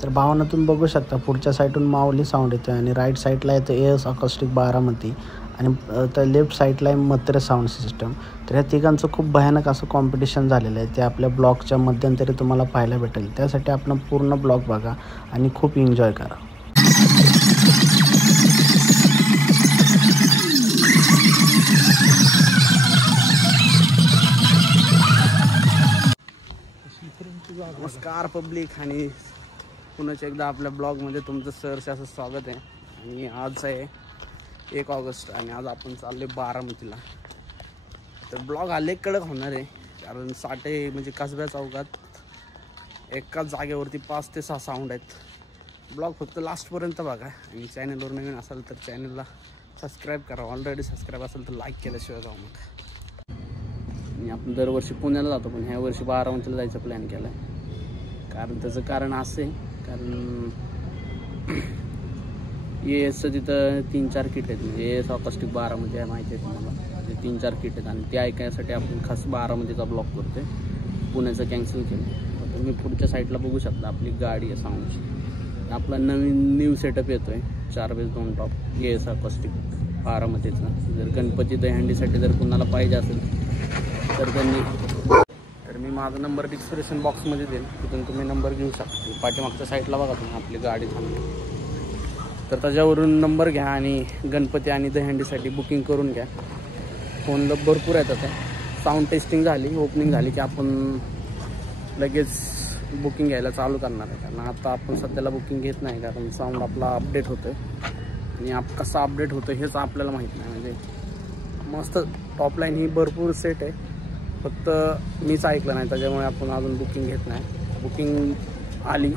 तर भावना तुम्ही बघू शकता पुढच्या साईडून माऊली साऊंड येतो आणि राईट साईडला येतं एस अकॉस्टिक बारामती आणि त्या लेफ्ट साईडला आहे म्हात्रे साऊंड सिस्टम. तर ह्या तिघांचं खूप भयानक असं कॉम्पिटिशन झालेलं आहे. ते आपल्या ब्लॉगच्या मध्यंतरी तुम्हाला पाहायला भेटेल. त्यासाठी आपण पूर्ण ब्लॉग बघा आणि खूप एन्जॉय करा. नमस्कार पब्लिक आणि पुन्हा एकदा आपल्या ब्लॉगमध्ये तुमचं सहर्ष असं स्वागत आहे. आणि आज आहे 1 ऑगस्ट आणि आज आपण चालले बारामतीला. तर ब्लॉग आले कडक होणार आहे कारण साठे म्हणजे कसब्या चौकात एकाच जागेवरती 5 ते 6 साऊंड आहेत. ब्लॉग फक्त लास्टपर्यंत बघा आणि चॅनलवर नवीन असाल तर चॅनलला सबस्क्राईब करा. ऑलरेडी सबस्क्राईब असेल तर लाईक केल्याशिवाय जाऊ नका. आणि आपण दरवर्षी पुण्याला जातो पण ह्या वर्षी बारामतीला जायचा प्लॅन केला आहे. कारण त्याचं कारण असं आहे कारण एसचं तिथं 3-4 किट आहेत. म्हणजे एस ऑकस्टिक बारामती आहे माहिती आहे तुम्हाला. ते 3-4 किट आहेत आणि ते ऐकण्यासाठी आपण खास बारामतीचा ब्लॉग करतो आहे. पुण्याचं कॅन्सल केलं. तुम्ही पुढच्या साईडला बघू शकता आपली गाडी आहे साऊंडची. आपला न्यू सेटअप येतो आहे 4 बेस 2 टॉप एस ऑकस्टिक बारामतीचा. जर गणपती दहीहंडीसाठी जर कुणाला पाहिजे असेल तर तर मी माझा नंबर डिस्क्रिप्शन बॉक्समध्ये देईल. तिथून तुम्ही नंबर घेऊ शकता. पाठीमागच्या साईडला बघा तुम्ही आपली गाडी थांबली तर त्याच्यावरून नंबर घ्या आणि गणपती आणि दहीहंडीसाठी बुकिंग करून घ्या. फोनला भरपूर येतात. साऊंड टेस्टिंग झाली ओपनिंग झाली की आपण लगेच बुकिंग घ्यायला चालू करणार आहे. कारण आता आपण सध्याला बुकिंग घेत नाही कारण साऊंड आपला अपडेट होतो आहे आणि कसा अपडेट होतं हेच आपल्याला माहीत नाही. म्हणजे मस्त टॉपलाईन ही भरपूर सेट आहे फक्त मीच ऐकलं नाही त्याच्यामुळे आपण अजून बुकिंग घेत नाही. बुकिंग आली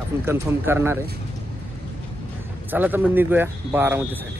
आपण कन्फर्म करणार आहे. चला तर मग निघूया बारामतीसाठी.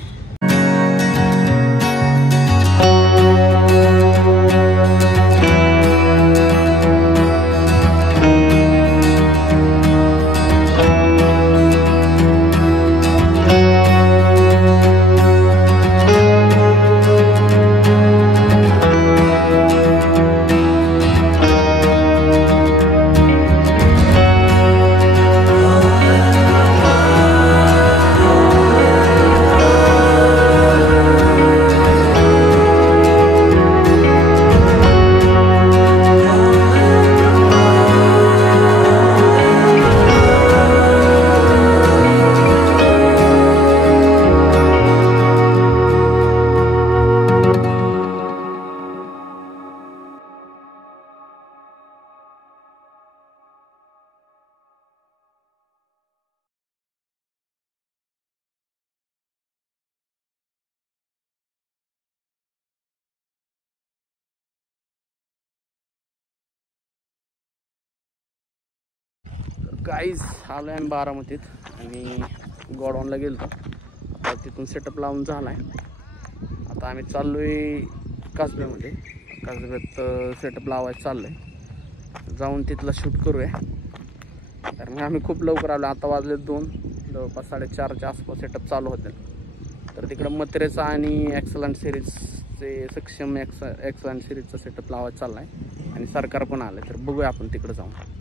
गाईज आलो आहे बारामतीत आणि गोडाऊनला गेलो. आता तिथून सेटअप लावून झाला आहे. आता आम्ही चाललो आहे कसब्यामध्ये. कसब्यात सेटअप लावायचं चाललं आहे. जाऊन तिथला शूट करूया. तर मग आम्ही खूप लवकर आलो. आता वाजले 2 जवळपास 4:30च्या आसपास सेटअप चालू होते. तर तिकडं म्हात्रेचा आणि एक्सलंट सिरीजचे सक्षम एक्सलंट सिरीजचा सेटअप लावायचा चालला आहे आणि सरकार पण आलं. तर बघूया आपण तिकडं जाऊन.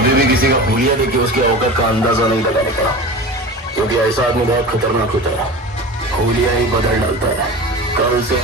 अभी भी किसी का हुलिया देख के उसकी औकात का अंदाजा नहीं लगाने का, क्योंकि ऐसा आदमी बहुत खतरनाक होता है। हुलिया ही बदल डालता है। कल से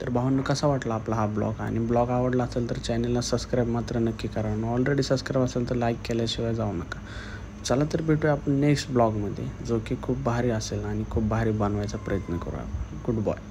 तर भावांनो, कसा वाटला आपला हा ब्लॉग, आणि ब्लॉग आवडला असेल तर चॅनलला सबस्क्राईब मात्र नक्की करा. ऑलरेडी सबस्क्राईब असेल तर लाईक केल्याशिवाय जाऊ नका. चला तर भेटूया आपण नेक्स्ट ब्लॉगमध्ये, जो की खूप भारी असेल आणि खूप भारी बनवायचा प्रयत्न करू आपण. Good bye.